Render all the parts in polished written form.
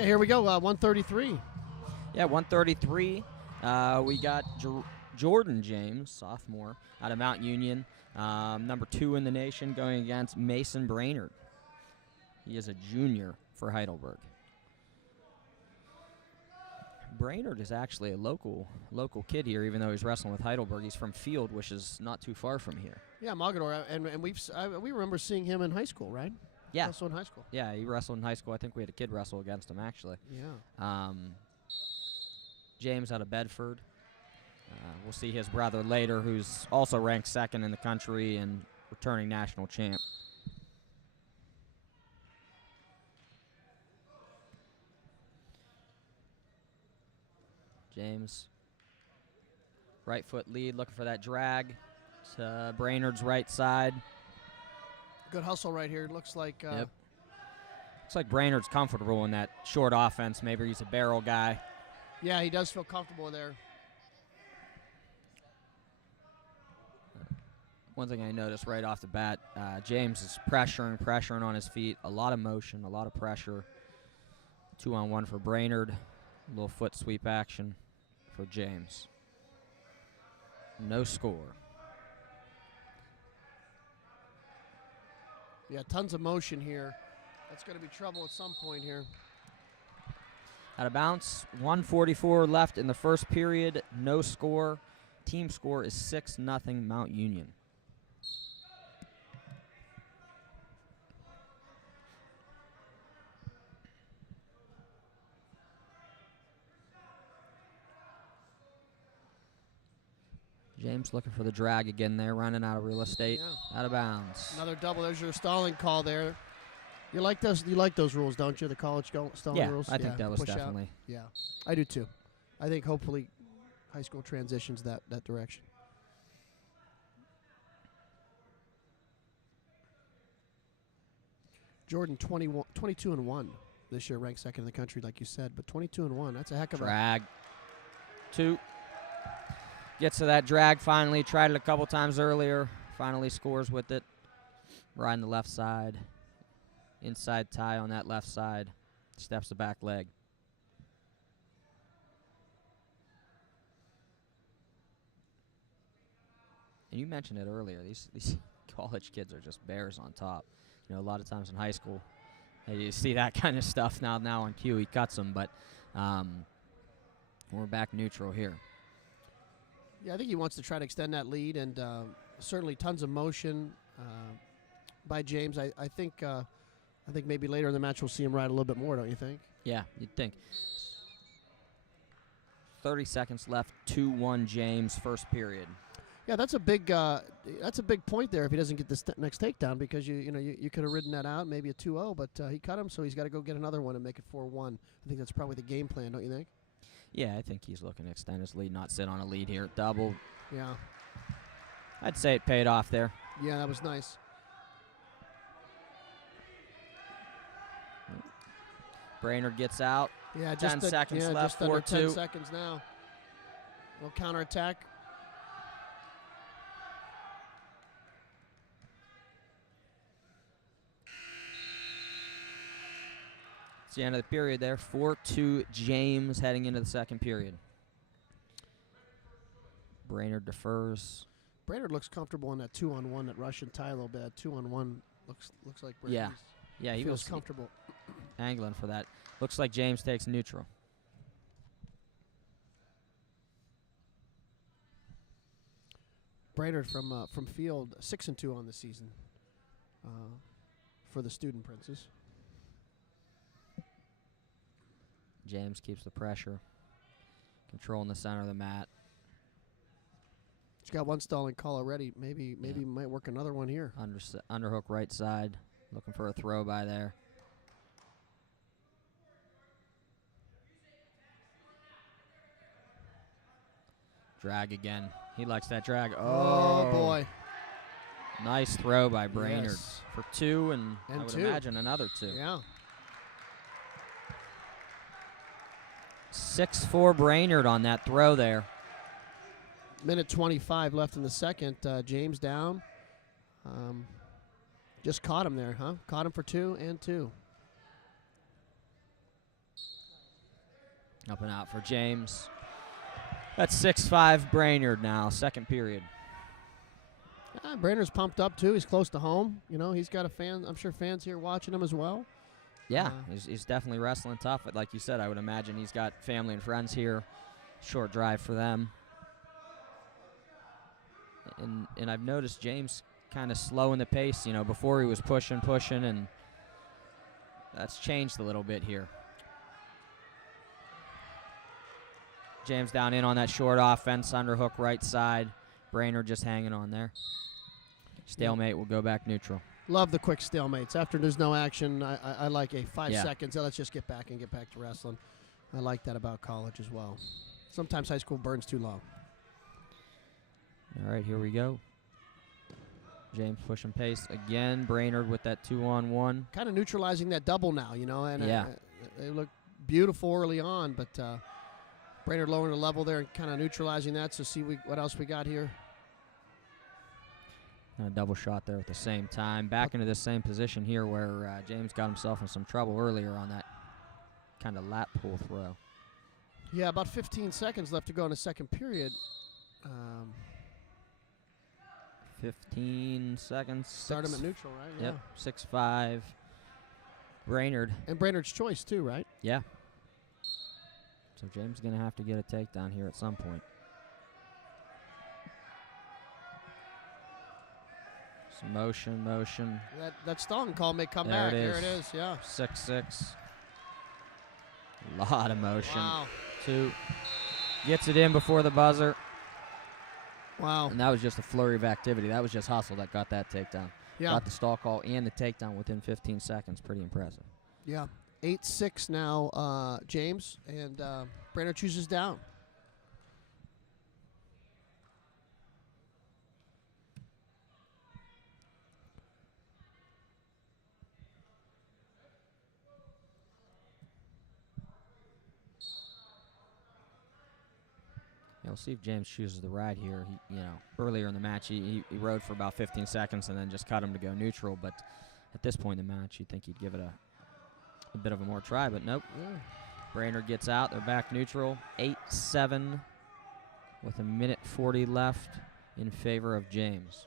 Okay, here we go. 133. Yeah, 133. We got Jordan James, sophomore, out of Mount Union, number 2 in the nation, going against Mason Brainerd. He is a junior for Heidelberg. Brainerd is actually a local kid here, even though he's wrestling with Heidelberg. He's from Field, which is not too far from here. Yeah, Mogador, and we remember seeing him in high school, right? Yeah. Also in high school. Yeah, he wrestled in high school. I think we had a kid wrestle against him, actually. Yeah. James out of Bedford. We'll see his brother later, who's also ranked 2nd in the country and returning national champ. James, right foot lead, looking for that drag to Brainerd's right side. Good hustle right here. Looks like. Yep. Looks like Brainerd's comfortable in that short offense. Maybe he's a barrel guy. Yeah, he does feel comfortable there. One thing I noticed right off the bat, James is pressuring on his feet. A lot of motion, a lot of pressure. 2-on-1 for Brainerd. A little foot sweep action for James. No score. Yeah, tons of motion here. That's going to be trouble at some point here. Out of bounds, 1:44 left in the first period. No score. Team score is 6-0 Mount Union. James looking for the drag again there, running out of real estate. Yeah. Out of bounds. Another double. There's your stalling call there. You like those? You like those rules, don't you? The college stalling rules. I think that was definitely. Yeah, I do too. I think hopefully high school transitions that direction. Jordan 22-1 this year, ranked 2nd in the country, like you said, but 22-1. That's a heck of drag. 2. Gets to that drag finally. Tried it a couple times earlier. Finally scores with it. Riding the left side. Inside tie on that left side. Steps the back leg. And you mentioned it earlier. These college kids are just bears on top. You know, a lot of times in high school, you see that kind of stuff now on cue. He cuts them, but we're back neutral here. Yeah, I think he wants to try to extend that lead, and certainly tons of motion by James. I think maybe later in the match we'll see him ride a little bit more, don't you think? Yeah, you'd think. 30 seconds left, 2-1 James, first period. Yeah, that's a big point there if he doesn't get this next takedown, because you could have ridden that out, maybe a 2-0, but he cut him, so he's got to go get another one and make it 4-1. I think that's probably the game plan, don't you think? Yeah, I think he's looking to extend his lead, not sit on a lead here. Double. Yeah. I'd say it paid off there. Yeah, that was nice. Brainerd gets out. Yeah, 10 seconds left, just under 10 4-2. seconds now. No counterattack. It's the end of the period there. 4-2 James heading into the second period. Brainerd defers. Brainerd looks comfortable in that 2-on-1, that Russian tie a little bit. 2-on-1 looks like Brainerd. Yeah, he feels comfortable. Angling for that. Looks like James takes neutral. Brainerd from Field, 6-2 on the season for the Student Princes. James keeps the pressure, controlling the center of the mat. He's got one stalling call already. Maybe might work another one here. Underhook right side, looking for a throw by there. Drag again. He likes that drag. Oh boy. Nice throw by Brainerd Yes. for 2, and I would two. imagine another 2. Yeah. 6-4 Brainerd on that throw there. Minute 25 left in the second. James down. Just caught him there, huh? Caught him for 2 and 2. Up and out for James. That's 6-5 Brainerd now, second period. Brainerd's pumped up, too. He's close to home. You know, he's got a fan. I'm sure fans here watching him as well. Yeah, he's definitely wrestling tough. But like you said, I would imagine he's got family and friends here. Short drive for them. And I've noticed James kind of slowing the pace. You know, before he was pushing, and that's changed a little bit here. James down in on that short offense, underhook right side. Brainerd just hanging on there. Stalemate will go back neutral. Love the quick stalemates. After there's no action, I like a 5 Yeah. seconds. Let's just get back to wrestling. I like that about college as well. Sometimes high school burns too long. All right, here we go. James pushing pace again. Brainerd with that 2-on-1. Kind of neutralizing that double now, you know. And Yeah. they look beautiful early on, but Brainerd lowering the level there and kind of neutralizing that. So see what else we got here. And a double shot there at the same time. Back into the same position here where James got himself in some trouble earlier on that kind of lap pull throw. Yeah, about 15 seconds left to go in the second period. 15 seconds. Start him at neutral, right? Yep, 6-5. Brainerd. And Brainerd's choice, too, right? Yeah. So James is going to have to get a takedown here at some point. Some motion. That stalling call may come There back. it is. There it is, yeah. 6-6. A lot of motion. Wow. 2. Gets it in before the buzzer. Wow. And that was just a flurry of activity. That was just hustle that got that takedown. Yeah. Got the stall call and the takedown within 15 seconds. Pretty impressive. Yeah. 8-6 now, James, and Brainerd chooses down. We'll see if James chooses the ride here. Earlier in the match, he rode for about 15 seconds and then just cut him to go neutral. But at this point in the match, you'd think he'd give it a bit of a more try, but nope. Yeah. Brainerd gets out. They're back neutral. 8-7 with 1:40 left in favor of James.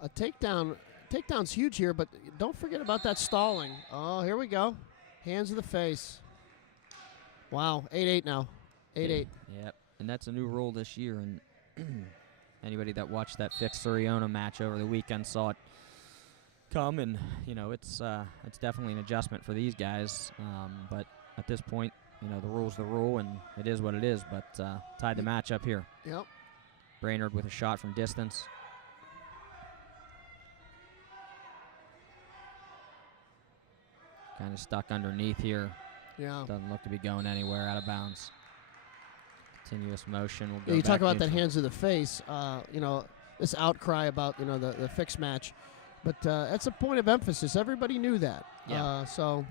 A takedown. Takedown's huge here, but don't forget about that stalling. Oh, here we go. Hands to the face. Wow. 8-8 now. 8-8. Yep. And that's a new rule this year. And anybody that watched that fixed Soriona match over the weekend saw it come. And, it's definitely an adjustment for these guys. But at this point, the rule's the rule, and it is what it is. But tied the match up here. Yep. Brainerd with a shot from distance. Kind of stuck underneath here. Yeah. Doesn't look to be going anywhere, out of bounds. Continuous motion will go You back talk about that neutral. hands to the face, this outcry about, the fixed match. But that's a point of emphasis. Everybody knew that. Yeah. So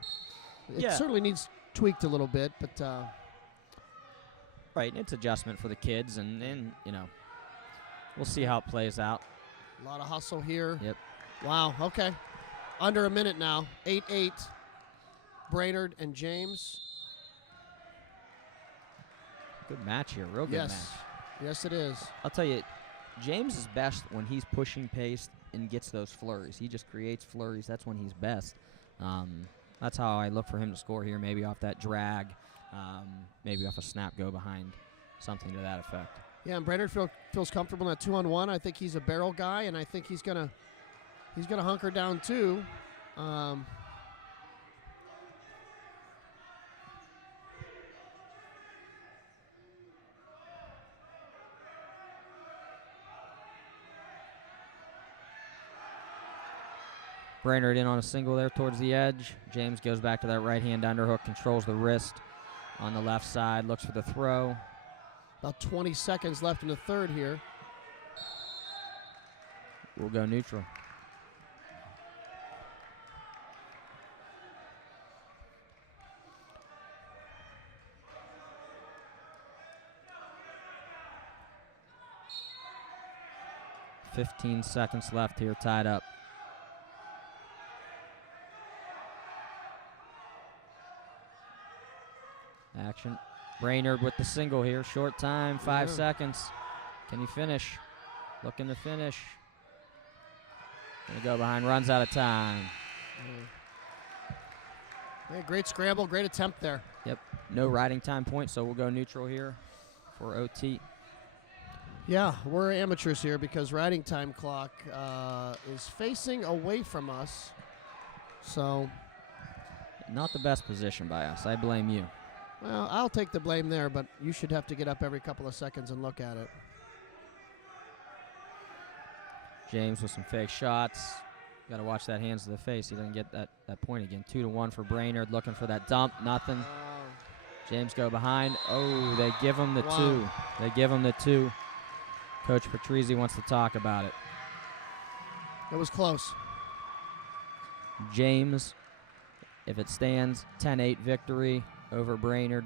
it Yeah. certainly needs tweaked a little bit, but Right, it's adjustment for the kids, and we'll see how it plays out. a lot of hustle here. Yep. Wow, okay. Under a minute now. 8-8. Brainerd and James. Good match here, real good Yes. match. Yes, it is. I'll tell you, James is best when he's pushing pace and gets those flurries. He just creates flurries. That's when he's best. That's how I look for him to score here, maybe off that drag, maybe off a snap go behind, something to that effect. Yeah, and Brainerd feels comfortable in that 2-on-1. I think he's a barrel guy, and I think he's gonna hunker down too. Brainerd in on a single there towards the edge. James goes back to that right hand underhook, controls the wrist on the left side, looks for the throw. About 20 seconds left in the third here. We'll go neutral. .15 left here, tied up. action. Brainerd with the single here. Short time, 5 seconds. Can he finish? Looking to finish. Gonna go behind, runs out of time. Yeah, great scramble, great attempt there. Yep, no riding time point, so we'll go neutral here for OT. Yeah, we're amateurs here because riding time clock is facing away from us. So, not the best position by us. I blame you. Well, I'll take the blame there, but you should have to get up every couple of seconds and look at it. James with some fake shots. Got to watch that hands to the face. He doesn't get that point again. 2-1 for Brainerd. Looking for that dump. Nothing. James go behind. Oh, they give him the 2. They give him the 2. Coach Patrizzi wants to talk about it. It was close. James, if it stands, 10-8 victory over Brainerd.